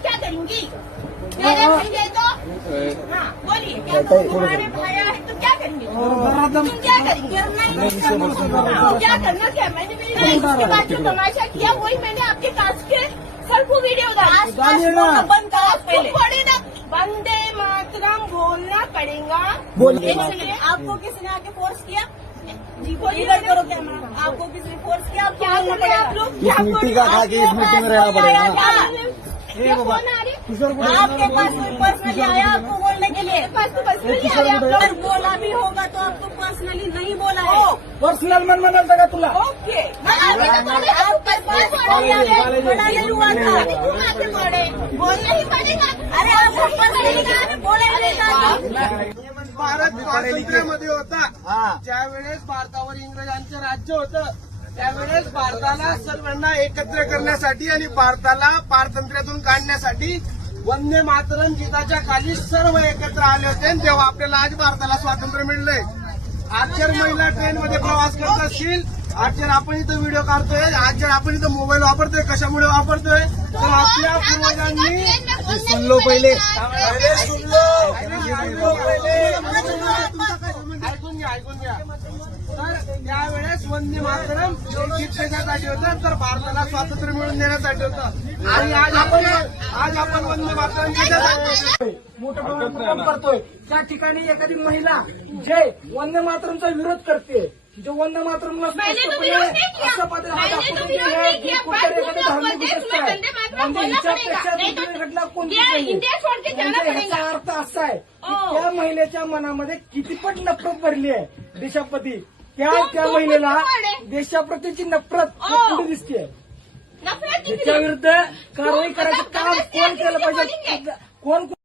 क्या करेंगी? मेरे भैया तो हाँ बोलिए क्या तुम्हारे भाया है तो क्या करेंगे? तुम क्या करेंगे? क्या करना क्या? मैंने इसके बाद जो तमाशा किया वही मैंने आपके कास्ट के सर को वीडियो डाला। बंद करा पड़े ना, वंदे मातरम बोलना पड़ेगा। आपको किसने आके फोर्स किया? जी बोलिए करो क्या? आपको किसने फोर्स किया? क्या बोले आप लोग? मीटिंग का खा के इस मीटिंग में रहना पड़ेगा। आपके पास कोई पर्सनली आया आपको बोलने के लिए? तो पर्सनली आया आप लोग बोला भी होगा तो आपको पर्सनली नहीं बोला है। पर्सनल मन में का तुला ओके आपके पास बड़ा नहीं हुआ था बोलना ही पड़ेगा। अरे आपको पर्सनली बोला भारत स्वातंत्र्यामध्ये होता ज्यावेळेस भारतावर इंग्रजांचं राज्य होतं त्यावेळेस भारताला सर्वांना एकत्र करण्यासाठी आणि भारताला पारतंत्र्यातून काढण्यासाठी वंदे मातरम गीताच्या खाली सर्व एकत्र आले होते आणि तेव्हा आपल्याला आज भारताला स्वातंत्र्य मिळलंय। आज जर महिला ट्रेनमध्ये प्रवास करत असतील, आज जर आपण इथं व्हिडिओ काढतोय, आज जर आपण इथं मोबाईल वापरतोय, कशामुळे वापरतोय तर आपल्या पूर्वजांनी सुनलो पहिले ऐकून घ्या तर त्यावेळेस वंदे मातरम गीत त्याच्यासाठी होतं तर भारताला स्वातंत्र्य मिळवून देण्यासाठी होतं आणि आज आपण वंदे मातरम गीतासाठी मोठं प्रमाण करतोय। त्या ठिकाणी एखादी महिला जे वंदे मातरमचा विरोध करते, जो वंदे मातरमला असं पात्र म्हणजे हिच्यापेक्षा दुसरी घटना कोणती नाही। याचा अर्थ असा आहे की त्या महिलेच्या मनामध्ये कितीपट नफरत भरली आहे देशाप्रती। त्या महिलेला देशाप्रतीची नफरत पुढे दिसते। त्याच्या विरुद्ध कारवाई करायचं काम कोण केलं पाहिजे? कोण